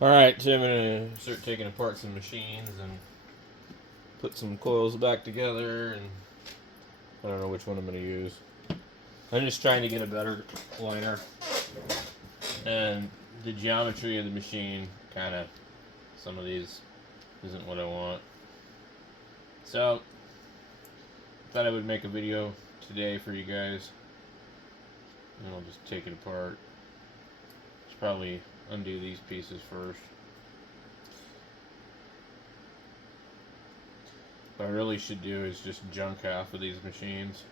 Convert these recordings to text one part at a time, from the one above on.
Alright, so I'm going to start taking apart some machines and put some coils back together, and I don't know which one I'm going to use. I'm just trying to get a better liner, and the geometry of the machine kind of, some of these isn't what I want. So, I thought I would make a video today for you guys, and I'll just take it apart. Should probably undo these pieces first. What I really should do is just junk half of these machines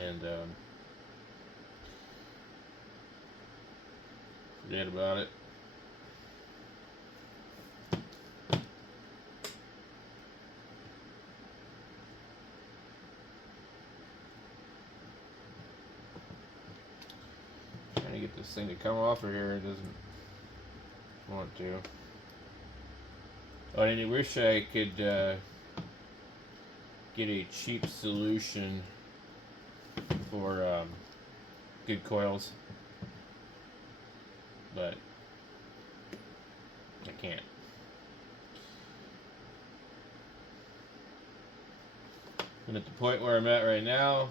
and forget about it. Trying to get this thing to come off of here, it doesn't want to. Oh, and I wish I could get a cheap solution for good coils, but I can't. And at the point where I'm at right now,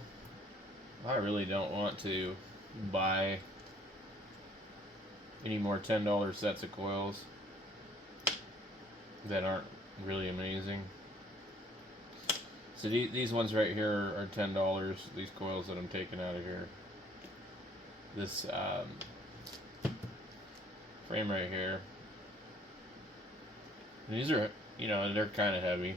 I really don't want to buy any more $10 sets of coils that aren't really amazing. So these ones right here are $10. These coils that I'm taking out of here. This frame right here. And these are, they're kind of heavy.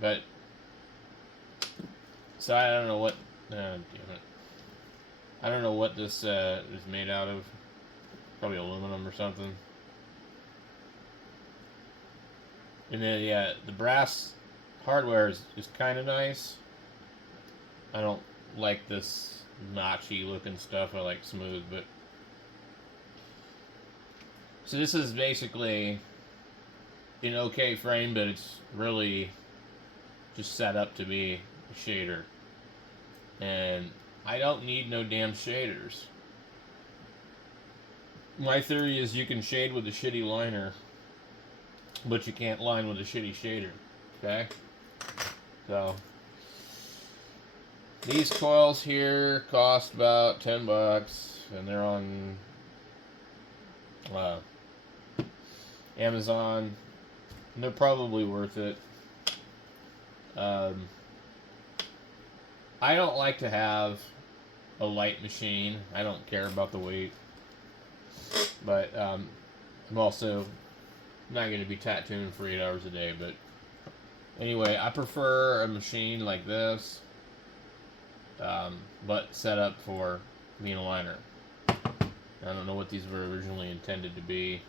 But so I don't know what. Damn it! I don't know what this is made out of. Probably aluminum or something. And then yeah, the brass hardware is kind of nice. I don't like this notchy looking stuff. I like smooth, but so this is basically an okay frame, but it's really just set up to be a shader. And I don't need no damn shaders. My theory is you can shade with a shitty liner, but you can't line with a shitty shader. Okay? So these coils here cost about $10, and they're on Amazon. And they're probably worth it. I don't like to have a light machine. I don't care about the weight. But I'm also not going to be tattooing for 8 hours a day. But anyway, I prefer a machine like this, but set up for being a liner. I don't know what these were originally intended to be.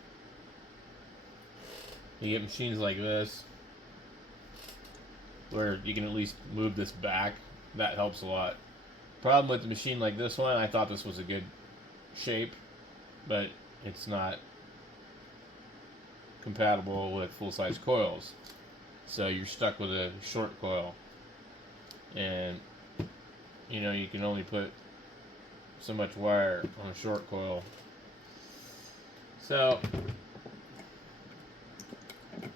You get machines like this, where you can at least move this back. That helps a lot. Problem with the machine like this one, I thought this was a good shape, but it's not compatible with full-size coils. So you're stuck with a short coil. And, you can only put so much wire on a short coil. So,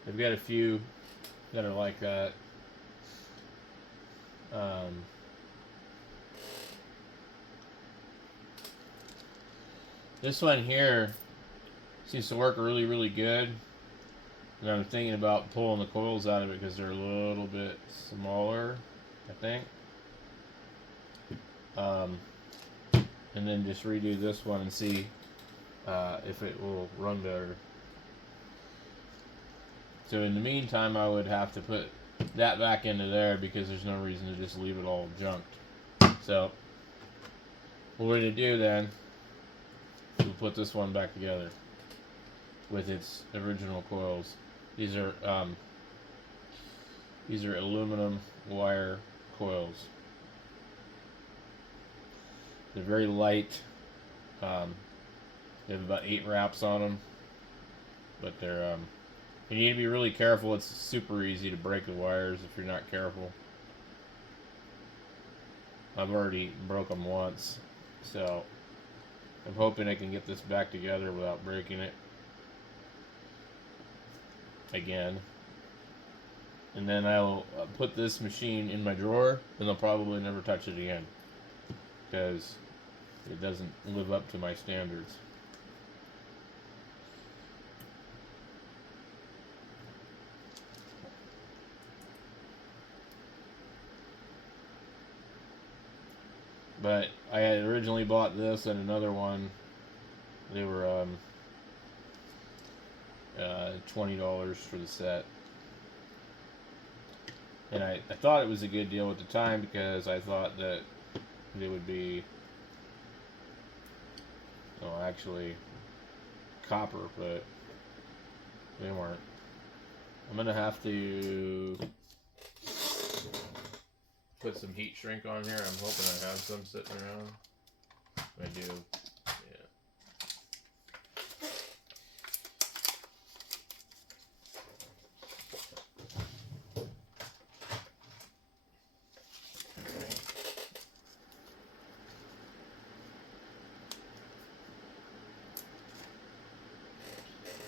I've got a few that are like that. This one here seems to work really, really good. And I'm thinking about pulling the coils out of it because they're a little bit smaller, I think. And then just redo this one and see if it will run better. So in the meantime, I would have to put that back into there because there's no reason to just leave it all junked. So what we're going to do then, we'll put this one back together with its original coils. These are aluminum wire coils. They're very light. They have about 8 wraps on them, but they're you need to be really careful. It's super easy to break the wires if you're not careful. I've already broke them once, so I'm hoping I can get this back together without breaking it again. And then I'll put this machine in my drawer, and I'll probably never touch it again because it doesn't live up to my standards. But I had originally bought this and another one. They were $20 for the set. And I thought it was a good deal at the time because I thought that they would be, actually copper, but they weren't. I'm going to have to put some heat shrink on here. I'm hoping I have some sitting around. I do. Yeah.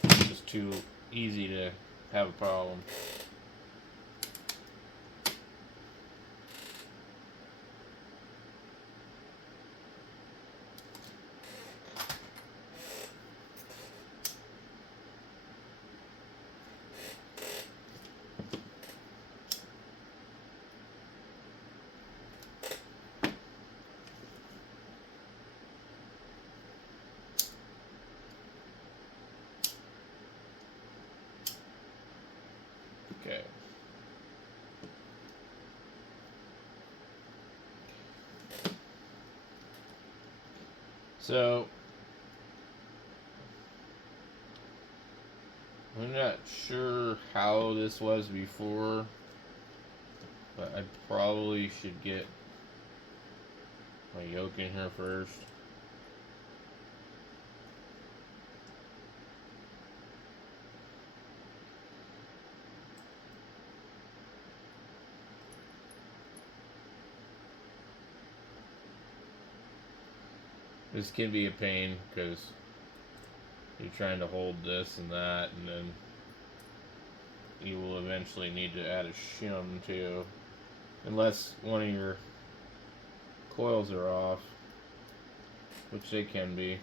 It's just too easy to have a problem. Okay. So I'm not sure how this was before, but I probably should get my yoke in here first. This can be a pain because you're trying to hold this and that, and then you will eventually need to add a shim too, unless one of your coils are off, which they can be.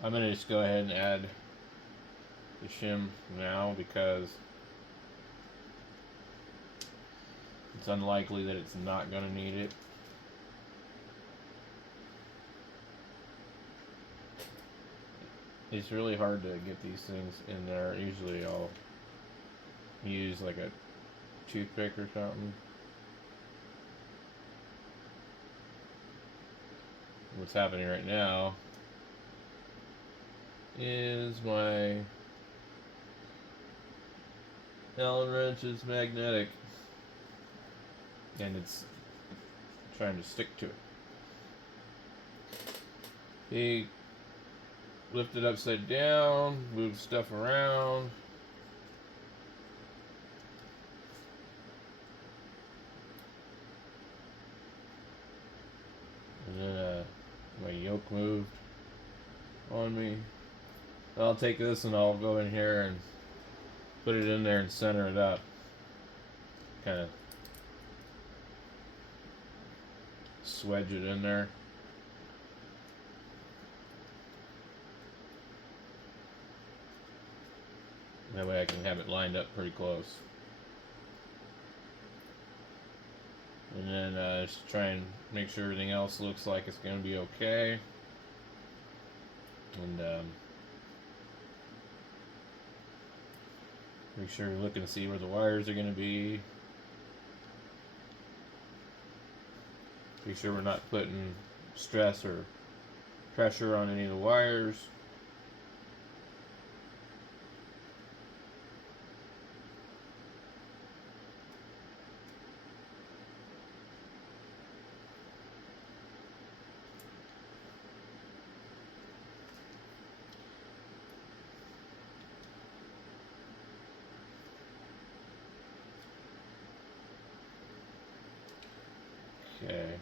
I'm going to just go ahead and add the shim now because it's unlikely that it's not going to need it. It's really hard to get these things in there. Usually I'll use like a toothpick or something. What's happening right now is my Allen wrench is magnetic and it's trying to stick to it. He lift it upside down, move stuff around. And then my yoke moved on me. I'll take this and I'll go in here and put it in there and center it up. Kind of swedge it in there. That way I can have it lined up pretty close. And then just try and make sure everything else looks like it's going to be okay. And make sure you're looking to see where the wires are going to be. Be sure we're not putting stress or pressure on any of the wires. Okay.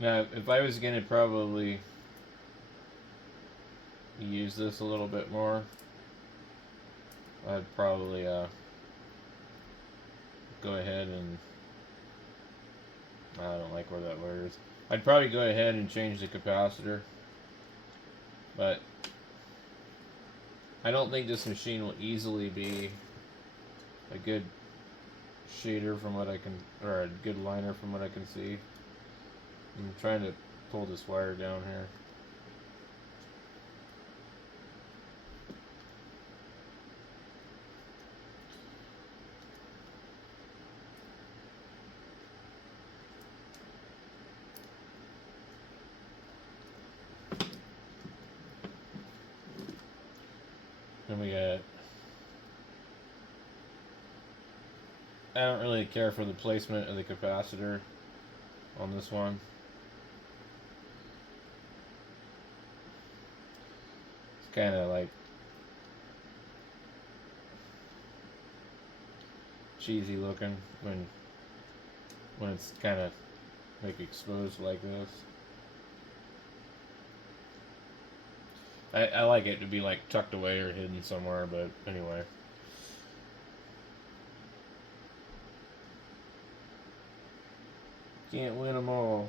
Now, if I was going to probably use this a little bit more, I'd probably go ahead and, I don't like where that wire is. I'd probably go ahead and change the capacitor, but I don't think this machine will easily be a good shader from what I can, or a good liner from what I can see. I'm trying to pull this wire down here. Then we got, I don't really care for the placement of the capacitor on this one. It's kind of like cheesy looking when it's kind of like exposed like this. I like it to be like tucked away or hidden somewhere, but anyway. Can't win them all.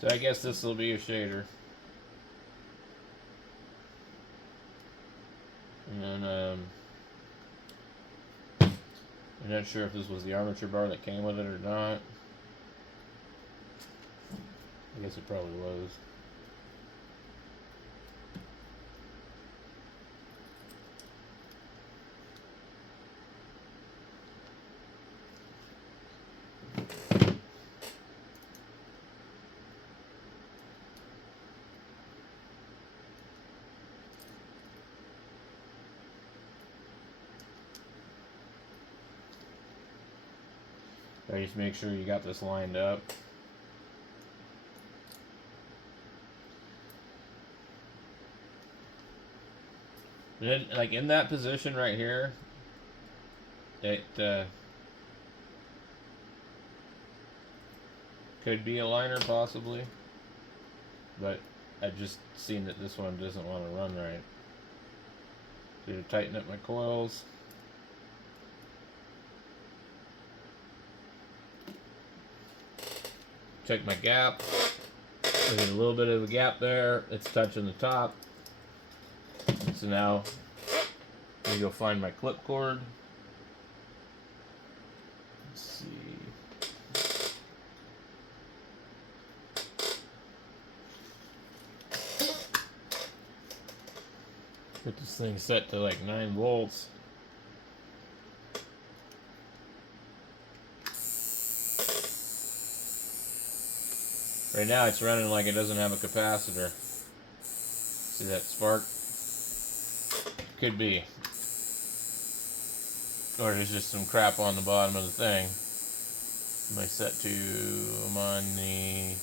So I guess this will be a shader. And then, I'm not sure if this was the armature bar that came with it or not. I guess it probably was. So just make sure you got this lined up. And then, like in that position right here, it could be a liner possibly, but I've just seen that this one doesn't want to run right. So to tighten up my coils. Check my gap. There's a little bit of a gap there. It's touching the top. So now I'm gonna go find my clip cord. Let's see. Get this thing set to like 9 volts. Right now it's running like it doesn't have a capacitor. See that spark? Could be. Or there's just some crap on the bottom of the thing. Am I set to, I'm on the,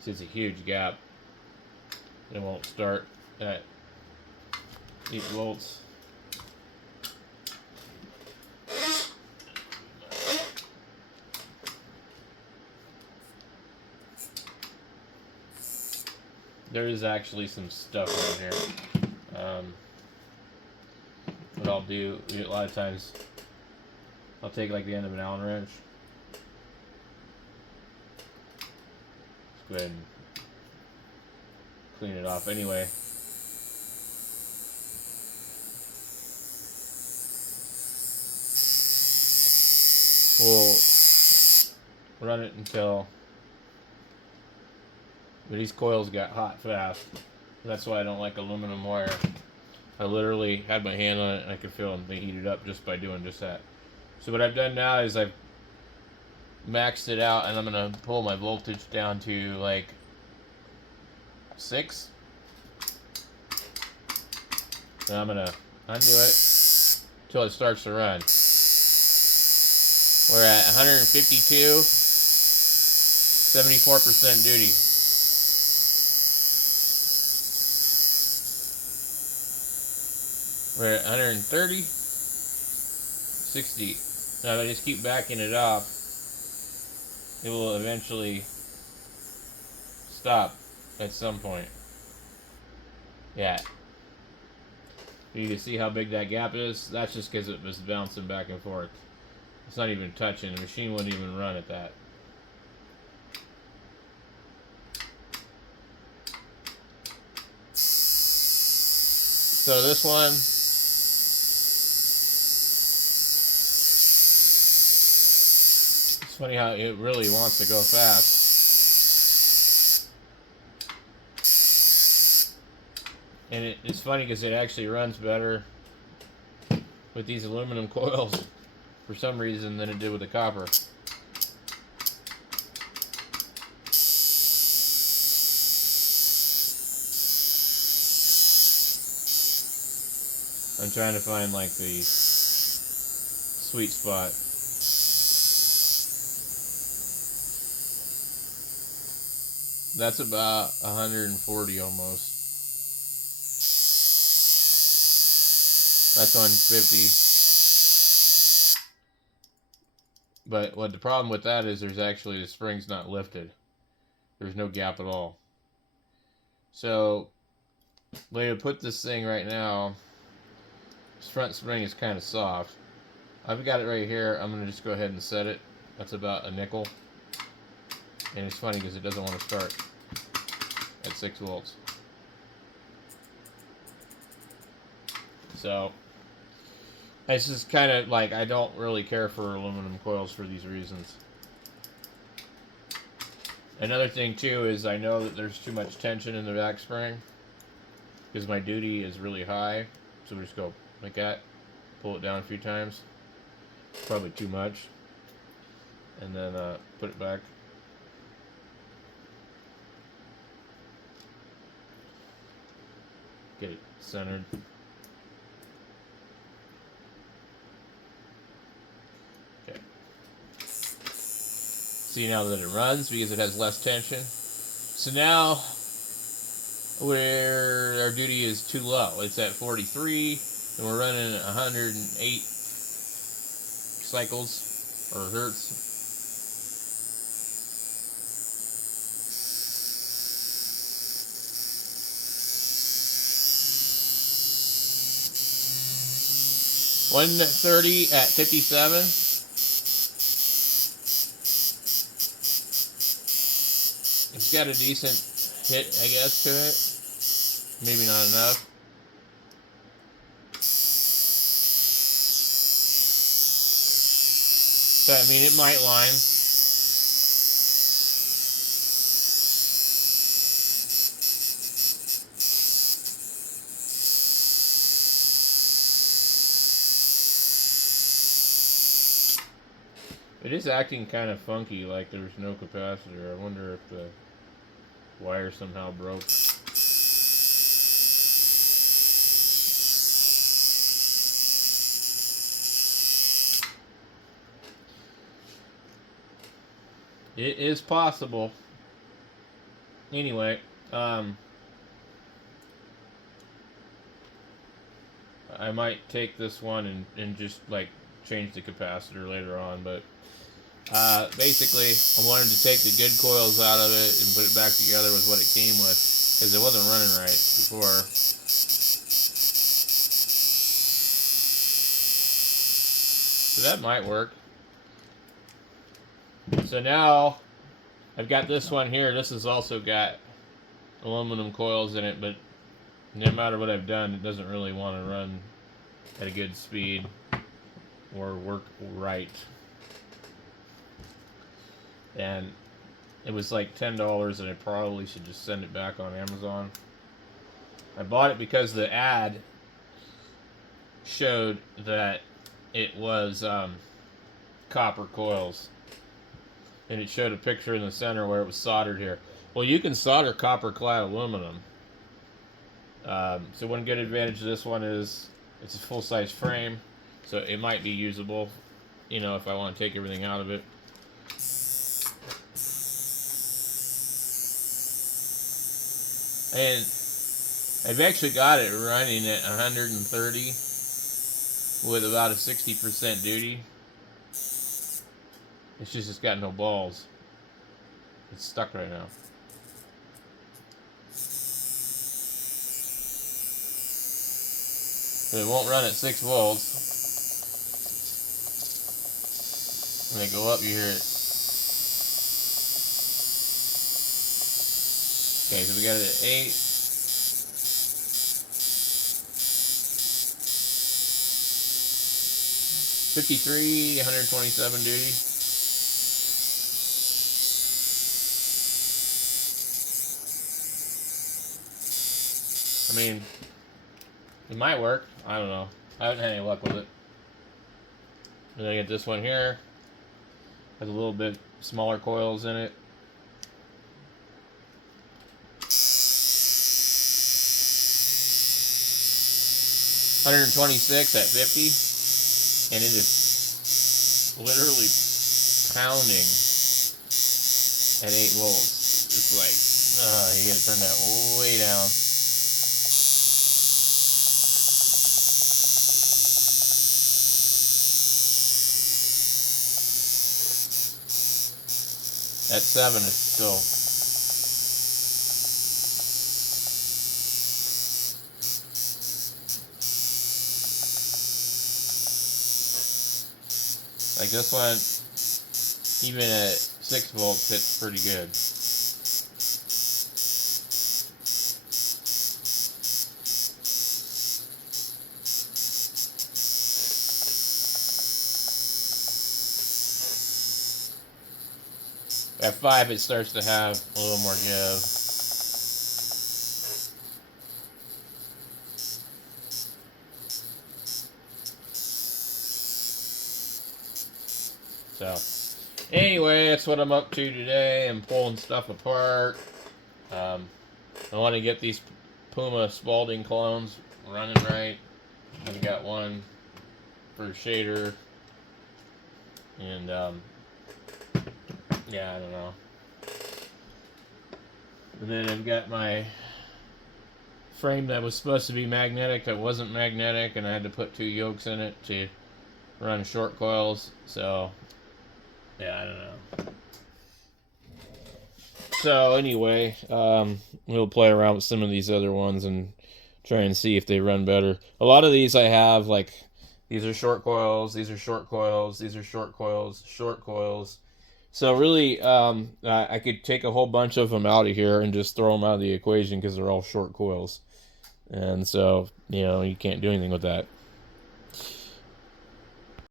see it's a huge gap. It won't start at 8 volts. There is actually some stuff on here. What I'll do, a lot of times, I'll take like the end of an Allen wrench. Let's go ahead and clean it off anyway. we'll run it until. But these coils got hot fast. That's why I don't like aluminum wire. I literally had my hand on it and I could feel them. They heated up just by doing just that. So what I've done now is I've maxed it out, and I'm going to pull my voltage down to like 6. And I'm going to undo it until it starts to run. We're at 152, 74% duty. We're at 130, 60. Now if I just keep backing it off, it will eventually stop at some point. Yeah. You can see how big that gap is. That's just because it was bouncing back and forth. It's not even touching. The machine wouldn't even run at that. So this one, it's funny how it really wants to go fast. And it's funny because it actually runs better with these aluminum coils for some reason than it did with the copper. I'm trying to find like the sweet spot. That's about 140 almost. That's 150. But what the problem with that is there's actually the spring's not lifted. There's no gap at all. So the way to put this thing right now, this front spring is kind of soft. I've got it right here. I'm going to just go ahead and set it. That's about a nickel. And it's funny because it doesn't want to start at 6 volts. So it's just kind of like, I don't really care for aluminum coils for these reasons. Another thing too is I know that there's too much tension in the back spring because my duty is really high. So we just go like that, pull it down a few times. Probably too much. And then put it back. Get it centered. Okay. See now that it runs because it has less tension. So now where our duty is too low. It's at 43 and we're running 108 cycles or hertz. $130 at 57. It's got a decent hit, I guess, to it. Maybe not enough. But I mean, it might line. It is acting kind of funky, like there's no capacitor. I wonder if the wire somehow broke. It is possible. Anyway, I might take this one and just like change the capacitor later on, but basically I wanted to take the good coils out of it and put it back together with what it came with because it wasn't running right before. So that might work. So now I've got this one here. This has also got aluminum coils in it, but no matter what I've done, it doesn't really want to run at a good speed or work right. and it was like $10, and I probably should just send it back on Amazon. I bought it because the ad showed that it was copper coils, and it showed a picture in the center where it was soldered here. Well, you can solder copper clad aluminum. So one good advantage of this one is it's a full-size frame, so it might be usable, you know, if I want to take everything out of it. And I've actually got it running at 130 with about a 60% duty. It's got no balls. It's stuck right now. So it won't run at 6 volts. When I go up, you hear it. Okay, so we got it at 8. $53, 127 duty. I mean, it might work. I don't know. I haven't had any luck with it. And then I get this one here. Has a little bit smaller coils in it. $126 at 50, and it is literally pounding at 8 volts. It's like, you gotta turn that way down. At 7, it's still. Like this one, even at 6 volts, hits pretty good. At 5, it starts to have a little more give. So, anyway, that's what I'm up to today. I'm pulling stuff apart. I want to get these Puma Spalding clones running right. I've got one for shader. And, yeah, I don't know. And then I've got my frame that was supposed to be magnetic that wasn't magnetic, and I had to put 2 yokes in it to run short coils. So, yeah, I don't know. So anyway, we'll play around with some of these other ones and try and see if they run better. A lot of these I have, like, these are short coils, these are short coils, these are short coils, short coils. So really, I could take a whole bunch of them out of here and just throw them out of the equation because they're all short coils. And so, you know, you can't do anything with that.